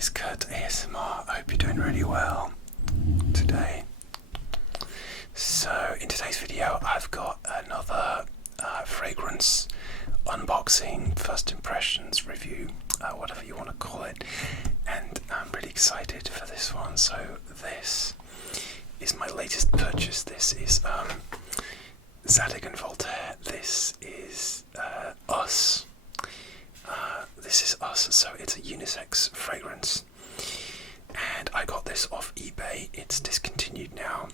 is Kurt ASMR. I hope you're doing really well today. So in today's video I've got another fragrance unboxing, first impressions review, whatever you want to call it, and I'm really excited for this one. So this is my latest purchase. This is Zadig Voltaire This is Us. This is Us, so it's a unisex fragrance, and I got this off eBay. It's discontinued now.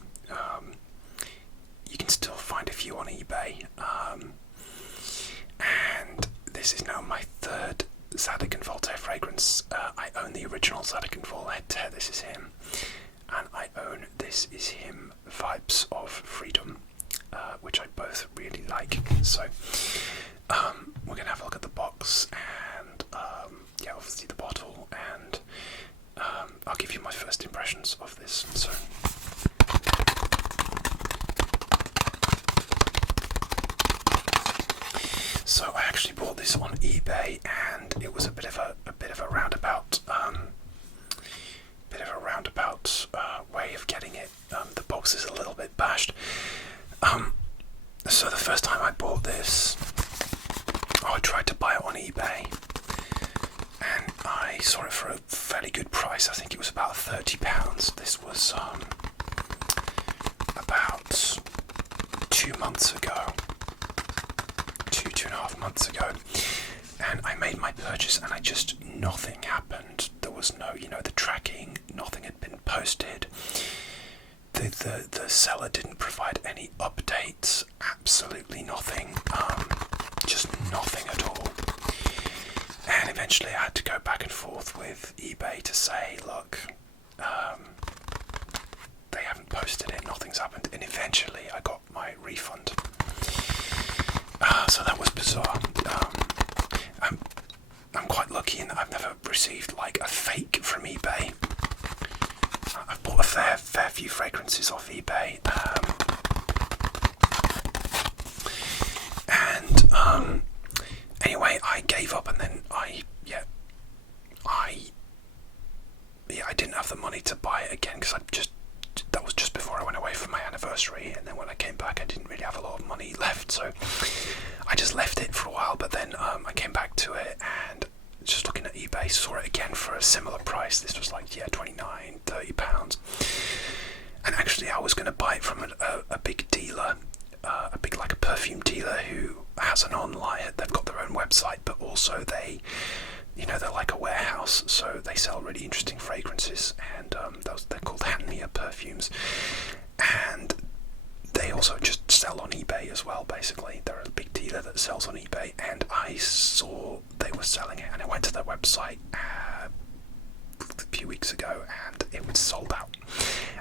You can still find a few on eBay, and this is now my third Zadig Voltaire fragrance. I own the original Zadig Voltaire, This Is Him, and I own This Is Him, Vibes of Freedom, which I both really like. So we're going to have a look at the box and yeah, obviously the bottle, and I'll give you my first impressions of this. So I actually bought this on eBay, and it was a bit of a roundabout way of getting it. The box is a little bit bashed. So the first time I bought this, I tried to buy it on eBay, and I saw it for a fairly good price. I think it was about £30. This was about 2 months ago, two and a half months ago, and I made my purchase, and nothing happened. There was no, the tracking, nothing had been posted. The seller didn't provide any updates, absolutely nothing, just nothing at all. And eventually I had to go back and forth with eBay to say, look, they haven't posted it, nothing's happened, and eventually I got my refund. So that was bizarre. I'm quite lucky in that I've never received like a fake from eBay. I've bought a fair few fragrances off eBay, and anyway, I gave up, and then I didn't have the money to buy it again, because that was just before I went away for my anniversary, and then when I came back I didn't really have a lot of money left, so I just left it for a while. But then I came back to it, and just looking at eBay, saw it again for a similar price. This was like, £29-30, and actually I was going to buy it from a big dealer, a perfume dealer who has an online, they've got their own website, but also they're like a warehouse, so they sell really interesting fragrances, and they're called Hanmia perfumes, and they also just sell on eBay as well. Basically, they're a big dealer that sells on eBay, and I saw they were selling it, and I went to their website a few weeks ago, and it was sold out,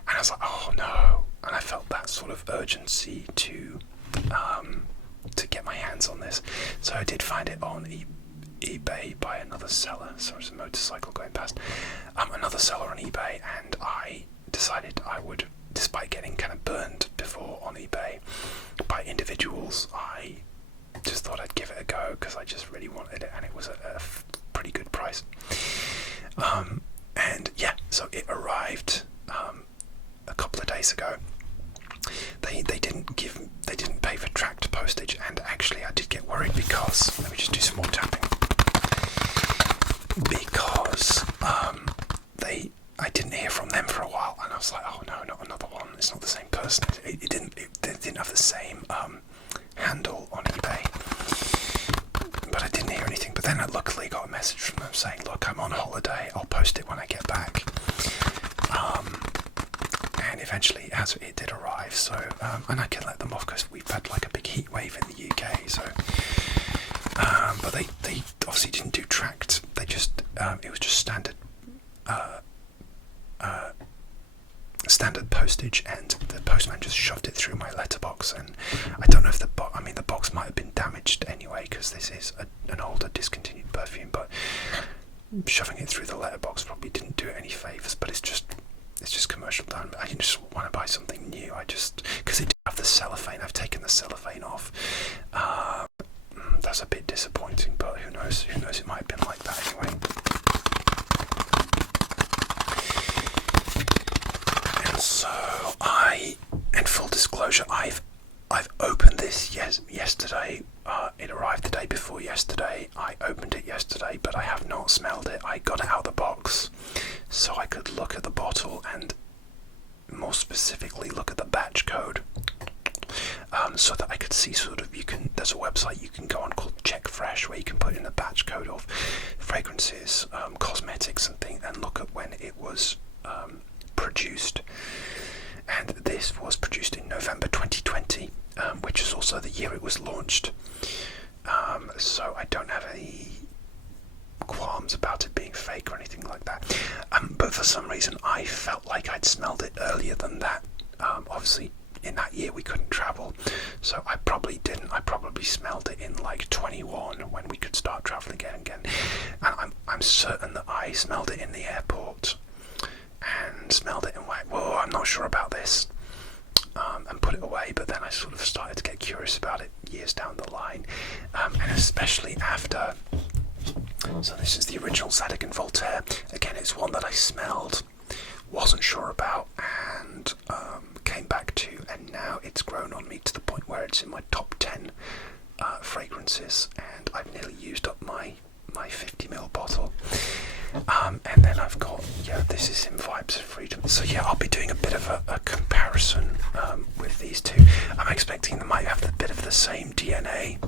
and I was like, oh no, and I felt that sort of urgency to get my hands on this, so I did find it on eBay by another seller. So there's a motorcycle going past. Another seller on eBay, and I decided I would, despite getting kind of burned before on eBay by individuals, I just thought I'd give it a go, because I just really wanted it, and it was a pretty good price. And yeah, so it arrived a couple of days ago. They didn't pay for tracked postage, and actually I did get worried, because let me just do some more tapping, because I didn't hear from them for a while, and I was like, oh no, not another one, it's not the same person. It didn't have the same handle on eBay, but I didn't hear anything. But then I luckily got a message from them saying, look, I'm on holiday, I'll post it when I get back. And eventually it did arrive, so and I can let them off, because we've had like a big heat wave in the UK, so but they obviously didn't do tracked. They just it was just standard postage, and the postman just shoved it through my letterbox. And I don't know if the box might have been damaged anyway, because this is an older discontinued perfume, but shoving it through the letterbox probably didn't do it any favours. But it's just commercial done. I just want to buy something new. Because it did have the cellophane. I've taken the cellophane off. That's a bit disappointing, but who knows? It might have been like that anyway. but I have not smelled it. I got it out of the box so I could look at the bottle and more specifically look at the batch code, so that I could see sort of, there's a website you can go on called Check Fresh where you can put in a batch code of fragrances, cosmetics and things, and look at when it was produced. And this was produced in November 2020, which is also the year it was launched. So I don't have any qualms about it being fake or anything like that. But for some reason I felt like I'd smelled it earlier than that. Obviously in that year we couldn't travel, so I probably didn't. I probably smelled it in like 21 when we could start traveling again. And I'm certain that I smelled it in the airport and smelled it and went, whoa, I'm not sure about this, and put it away. But then I sort of started to get curious about it years down the line, and especially after. So this is the original Zadig and Voltaire. Again, it's one that I smelled, wasn't sure about, and came back to, and now it's grown on me to the point where it's in my top 10 fragrances, and I've nearly used up my 50ml bottle. And then I've got, this is in Vibes of Freedom. So I'll be doing a bit of a comparison with these two. I'm expecting they might have a bit of the same DNA,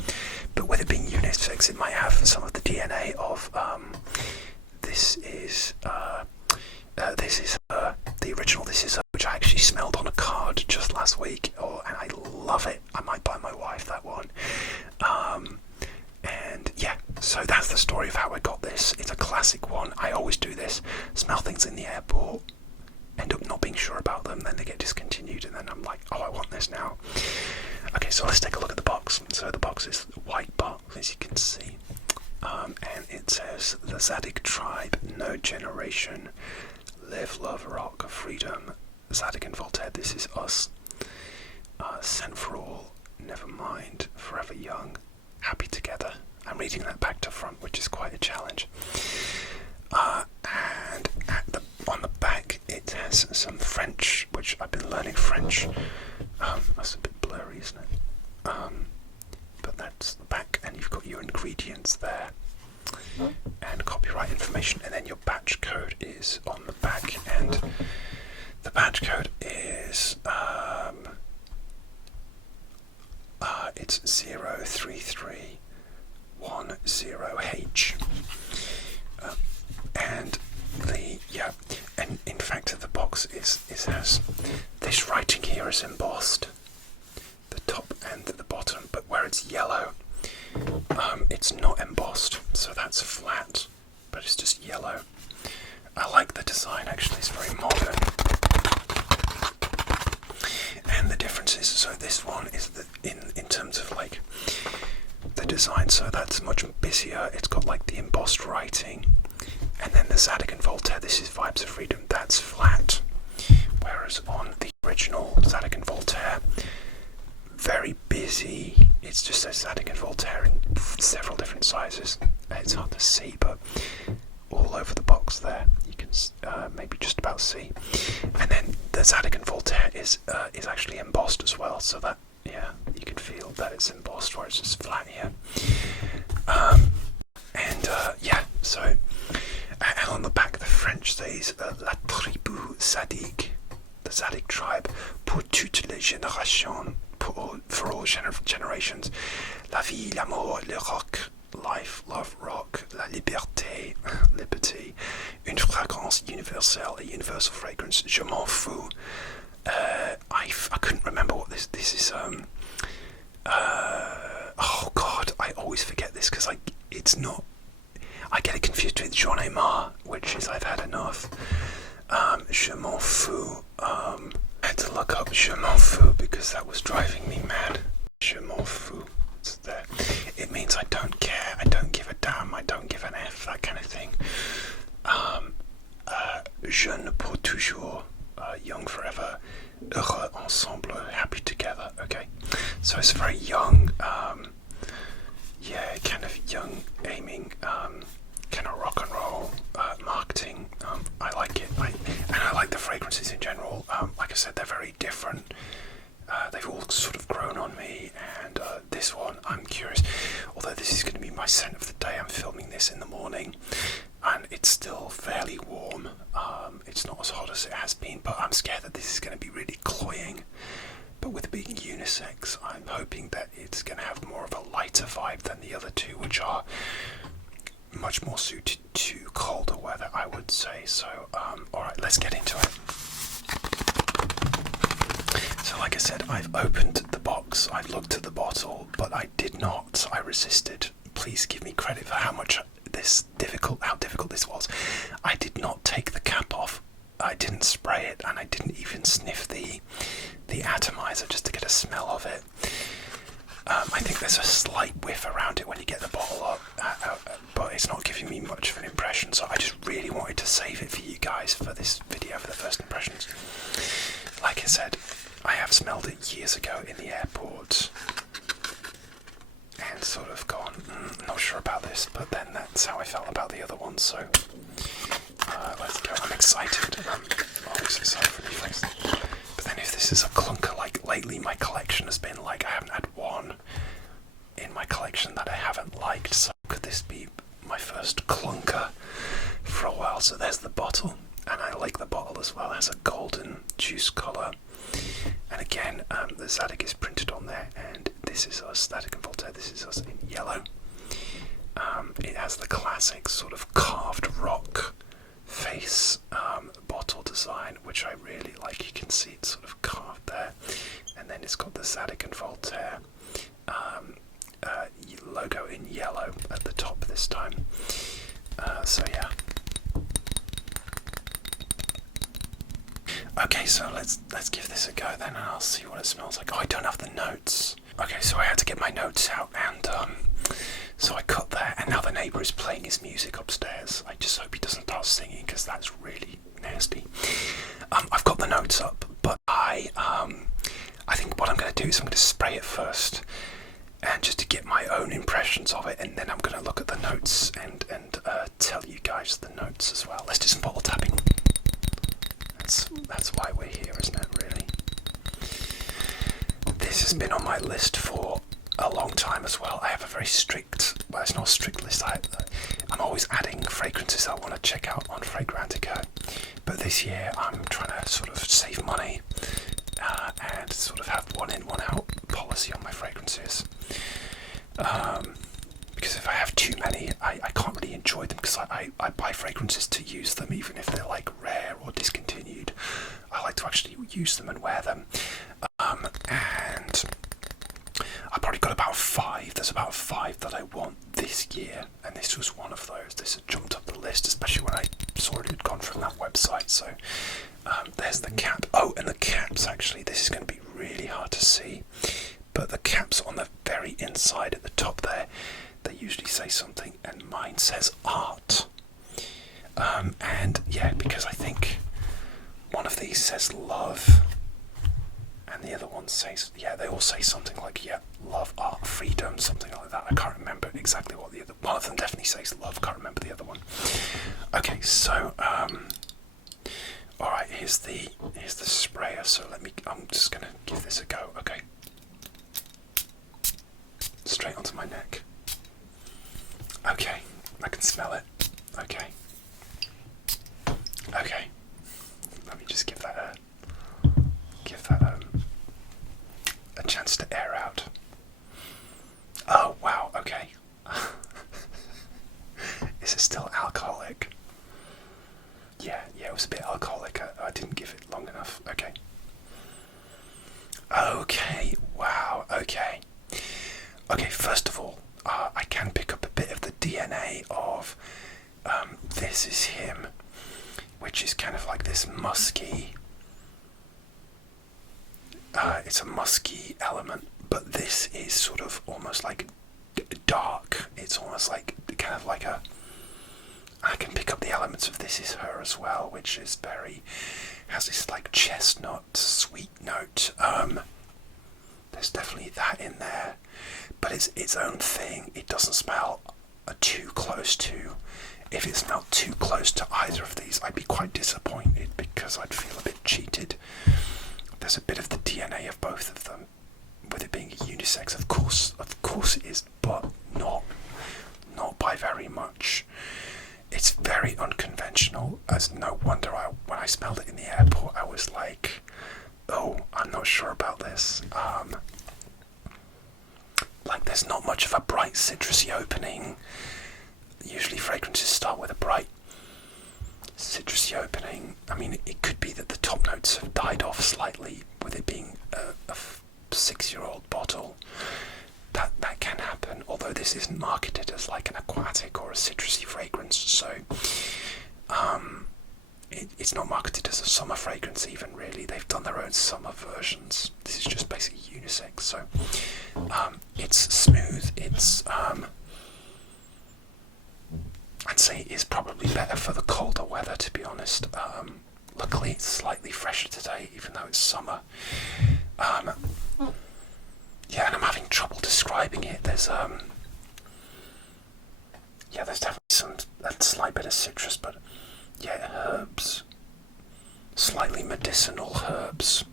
but with it being unisex, it might have some of the DNA of this is the original. This is which I actually smelled on a card just last week, and I love it. I might buy my wife that one. And so that's the story of how I got this. It's a classic one. I always do this. Smell things in the airport, end up not being sure about them, then they get discontinued, and then I'm like, oh, I want this now. Okay, so let's take a look at the box. So the box is the white box, as you can see, and it says the Zadig Tribe, No Generation, Live, Love, Rock, Freedom, Zadig and Voltaire, This Is Us, Sent for All, Never Mind, Forever Young, Happy Together. I'm reading that back to front, which is quite a challenge. And on the back it has some French, which I've been learning French. That's a bit blurry, isn't it? But that's the back, and you've got your ingredients there and copyright information, and then your batch code is on the back, and the batch code is it's 03310H, and and in fact the box has this writing here is embossed, the top and the bottom, but where it's yellow, it's not embossed, so that's flat, but it's just yellow. I like the design, actually. It's very modern. And the difference is, so this one is in terms of like the design, so that's much busier. It's got like the embossed writing, and then the Zadig and Voltaire, This Is Vibes of Freedom, that's flat, whereas on the original Zadig and Voltaire, very busy. It's just says Zadig and Voltaire in several different sizes. It's hard to see, but all over the box there you can maybe just about see. And then the Zadig and Voltaire is actually embossed as well, so that you can feel that it's embossed, where it's just flat here. So and on the back the French says La Tribu Zadig, the Zadig Tribe, pour toutes les générations, for all generations, la vie, l'amour, le rock, life, love, rock, la liberté, liberty, une fragrance universelle, a universal fragrance, je m'en fous. I couldn't remember what this is. Oh God, I always forget this because it's not. I get it confused with J'en ai marre, which is I've had enough. Je m'en fous. I had to look up Je m'en fous because that was driving me mad. Je m'en fous. It's there. It means I don't care, I don't give a damn, I don't give an F, that kind of thing. Jeune pour toujours, young forever, heureux ensemble, happy together. Okay, so it's very young, kind of young aiming, kind of rock and roll marketing. I like it, and I like the fragrances in general. Like I said, they're very different. They've all sort of grown on me, and this one I'm curious. Although this is going to be my scent of the day. I'm filming this in the morning, and it's still fairly warm. It's not as hot as it has been, but I'm scared that this is going to be really cloying. But with it being unisex, I'm hoping that it's going to have more of a lighter vibe than the other two, which are much more suited to colder weather, I would say. So, alright, let's get into it. So like I said, I've opened the box, I've looked at the bottle, but I did not. I resisted. Please give me credit for how difficult this was. I did not take the cap off. I didn't spray it, and I didn't even sniff the atomizer just to get a smell of it. I think there's a slight whiff around it when you get the bottle up, but it's not giving me much of an impression, so I just really wanted to save it for you guys for this video, for the first impressions. Like I said, I have smelled it years ago in the airport and sort of gone, not sure about this, but then that's how I felt about the other one, so let's go. I'm excited. I'm always excited for these things. But then if this is a clunker, like lately my collection has been like, I haven't had one in my collection that I haven't liked, so could this be my first clunker for a while? So there's the bottle, and I like the bottle as well. It has a golden juice colour, and again the Zadig is printed on there, and this is us, Zadig and Voltaire, this is us in yellow. It has the classic sort of carved rock face bottle design, which I really like. You can see it's sort of carved there, and then it's got the Zadig and Voltaire logo in yellow at the top this time. So yeah. Okay, so let's give this a go then, and I'll see what it smells like. Oh, I don't have the notes. Okay, so I had to get my notes out, and so I cut there, and now the neighbour is playing his music upstairs. I just hope he doesn't start singing, because that's really nasty. I've got the notes up, but I think what I'm going to do is I'm going to spray it first, and just to get my own impressions of it, and then I'm going to look at the notes and tell you guys the notes as well. Let's do some bottle tapping. That's why we're here, isn't it, really? This has been on my list for a long time as well. I have a very strict, well, it's not a strict list. I'm always adding fragrances I want to check out on Fragrantica, but this year I'm trying to sort of save money and sort of have one in, one out policy on my fragrances. Because if I have too many, I can't really enjoy them, because I buy fragrances to use them, even if they're like rare or discontinued. I like to actually use them and wear them. And I've probably got about 5. There's about 5 that I want this year, and this was one of those. This had jumped up the list, especially when I saw it had gone from that website. So there's the cap. Oh, and the caps, actually, this is going to be really hard to see, but the caps on the very inside at the top there, they usually say something, and mine says art. And yeah, because I think one of these says love, and the other one says, yeah, they all say something like, yeah, love, art, freedom, something like that. I can't remember exactly what the other one of them definitely says love, can't remember the other one. Okay, so alright, here's the sprayer, so I'm just gonna give this a go. Okay. Straight onto my neck. Okay, I can smell it. Okay. Okay. Let me just give that a chance to air out. Oh wow, okay. Is it still alcoholic? Yeah, it was a bit alcoholic. I didn't give it long enough. Okay. Okay, wow, okay. Okay, first of all, I can pick up a bit of the DNA of This Is Him, which is kind of like this musky, it's a musky element, but this is sort of almost like dark. It's almost like kind of like I can pick up the elements of This Is Her as well, which is has this like chestnut sweet note. There's definitely that in there, but it's its own thing. It doesn't smell too close to. If it smelled too close to either of these, I'd be quite disappointed, because I'd feel a bit cheated. There's a bit of the DNA of both of them, with it being a unisex. Of course it is, but not very much. It's very unconventional, as no wonder when I smelled it in the airport, I was like, oh, I'm not sure about this. Like, there's not much of a bright citrusy opening. Usually fragrances start with a bright citrusy opening. I mean, it could be that the top notes have died off slightly with it being a 6-year-old bottle. That can happen, although this isn't marketed as like an aquatic or a citrusy fragrance, so it's not marketed as a summer fragrance even, really. They've done their own summer versions. This is just basically unisex, so it's smooth. It's I'd say it is probably better for the colder weather, to be honest. Luckily it's slightly fresher today, even though it's summer. Yeah, and I'm having trouble describing it. There's definitely a slight bit of citrus, but yeah, herbs, slightly medicinal herbs.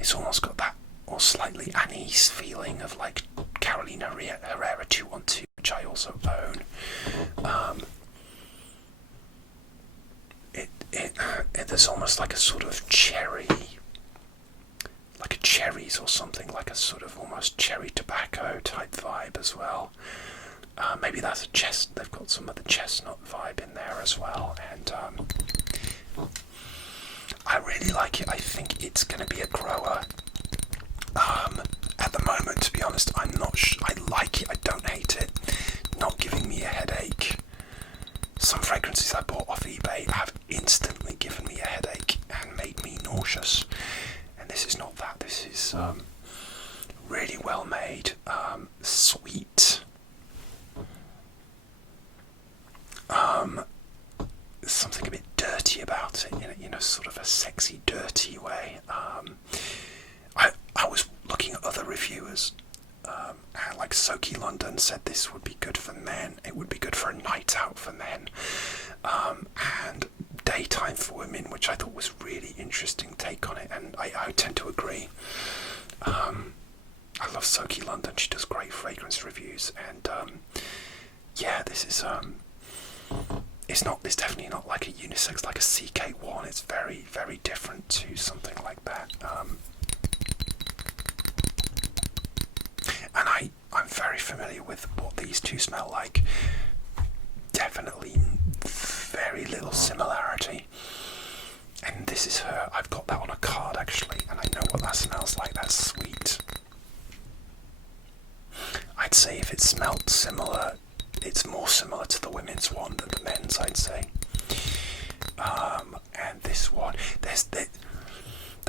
It's almost got that, or slightly anise feeling of like Carolina Herrera 212, which I also own. There's almost like a sort of cherry, like a cherries or something, like a sort of almost cherry tobacco type vibe as well. Maybe that's they've got some of the chestnut vibe in there as well, and I really like it. I think it's going to be a grower. At the moment, to be honest, I'm not I like it, I don't hate it. Not giving me a headache. Some fragrances I bought off eBay have instantly given me a headache and made me nauseous. And this is not that. This is really well made, sweet. There's something a bit dirty about it, in a sort of a sexy, dirty way. I was looking at other reviewers, and like Soaky London said this would be good for men. It would be good for a night out for men, and daytime for women, which I thought was really interesting take on it, and I tend to agree. I love Soaky London. She does great fragrance reviews, and yeah, this is it's definitely not like a unisex, like a CK1. It's very, very different to something like that. And I'm very familiar with what these two smell like. Definitely very little similarity. And this is her. I've got that on a card actually, and I know what that smells like. That's sweet. I'd say if it smelled similar, it's more similar to the women's one than the men's, I'd say. And this one, they're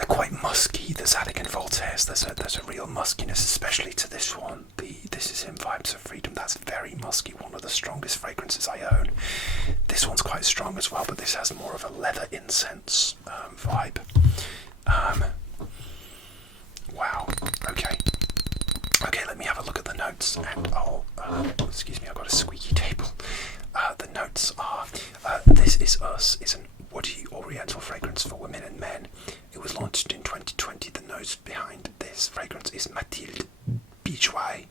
quite musky. The Zadig and Voltaire's, there's a real muskiness, especially to this one. This is in Vibes of Freedom. That's very musky. One of the strongest fragrances I own. This one's quite strong as well, but this has more of a leather incense vibe. Wow. Okay, let me have a look at the notes, and excuse me, I've got a squeaky table. The notes are, This Is Us is an woody oriental fragrance for women and men. It was launched in 2020. The notes behind this fragrance is Mathilde Bijoui.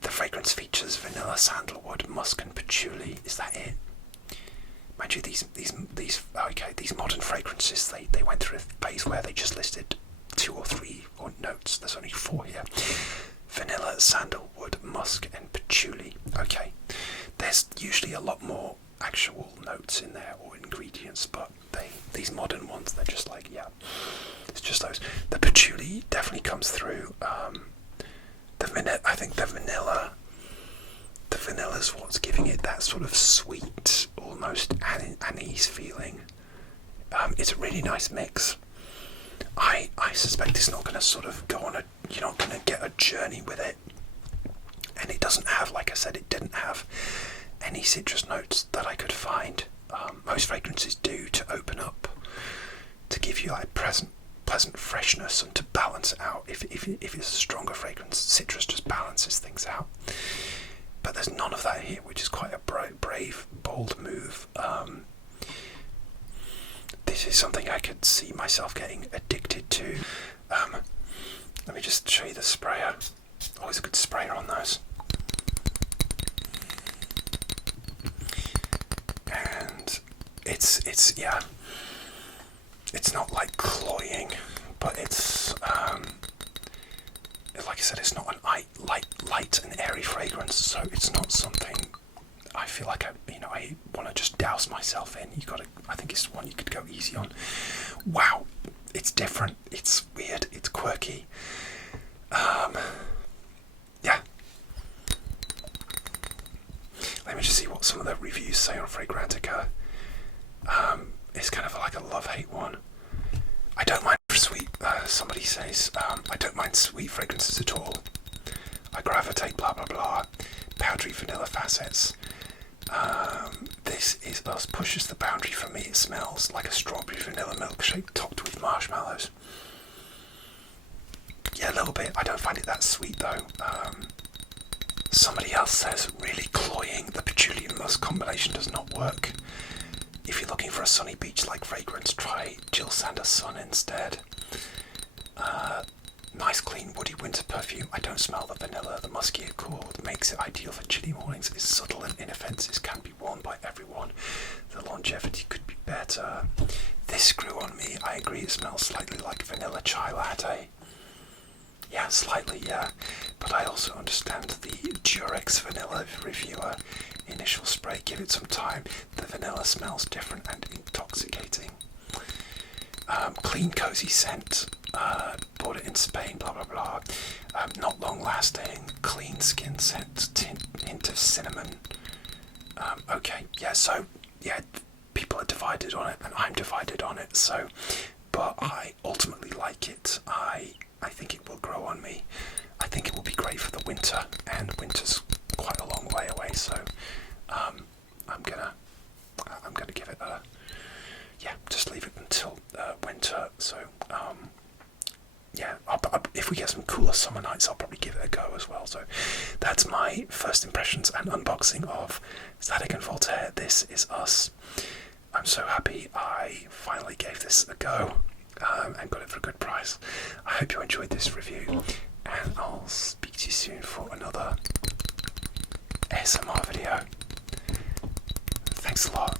The fragrance features vanilla, sandalwood, musk and patchouli. Is that it? Mind you, these modern fragrances, they went through a phase where they just listed 2 or 3 notes. There's only 4 here. Vanilla, sandalwood, musk and patchouli. Okay, there's usually a lot more actual notes in there or ingredients, but these modern ones, they're just like, yeah, it's just those. The patchouli definitely comes through. I think the vanilla's what's giving it that sort of sweet, almost anise feeling. It's a really nice mix. I suspect it's not going to sort of go on you're not going to get a journey with it. And it doesn't have, like I said, it didn't have any citrus notes that I could find. Most fragrances do, to open up, to give you like pleasant freshness and to balance it out. If it's a stronger fragrance, citrus just balances things out. But there's none of that here, which is quite a brave, bold move. This is something I could see myself getting addicted to. Let me just show you the sprayer. Always a good sprayer on those. it's yeah. It's not like cloying, but it's like I said, it's not an light and airy fragrance, so it's not something I feel like I want to just douse myself in. I think it's one you could go easy on. Wow, it's different, it's weird, it's quirky. Yeah. Let me just see what some of the reviews say on Fragrantica. It's kind of like a love-hate one. I don't mind sweet, somebody says, I don't mind sweet fragrances at all. I gravitate blah blah blah. Powdery vanilla facets. This is us, pushes the boundary for me. It smells like a strawberry vanilla milkshake topped with marshmallows. Yeah, a little bit. I don't find it that sweet though. Somebody else says, really cloying. The patchouli and musk combination does not work. If you're looking for a sunny beach-like fragrance, try Jill Sanders Sun instead. Nice clean woody winter perfume. I don't smell the vanilla. The musky accord makes it ideal for chilly mornings. It's subtle and inoffensive, can be worn by everyone. The longevity could be better. This grew on me. I agree, it smells slightly like vanilla chai latte. Yeah, slightly, yeah. But I also understand the Durex vanilla reviewer. Initial spray, give it some time. The vanilla smells different and intoxicating. Clean, cozy scent. Bought it in Spain, blah blah blah. Not long lasting. Clean skin scent. Hint of cinnamon. Okay, yeah, so, yeah, people are divided on it, and I'm divided on it, so, but I ultimately like it. I think it will grow on me. I think it will be great for the winter, and winter's quite a long way away, so I'm gonna give it a, yeah, just leave it until winter. So yeah, if we get some cooler summer nights, I'll probably give it a go as well. So that's my first impressions and unboxing of Zadig and Voltaire This Is Us. I'm so happy I finally gave this a go. And got it for a good price. I hope you enjoyed this review, and I'll speak to you soon for another ASMR video. Thanks a lot.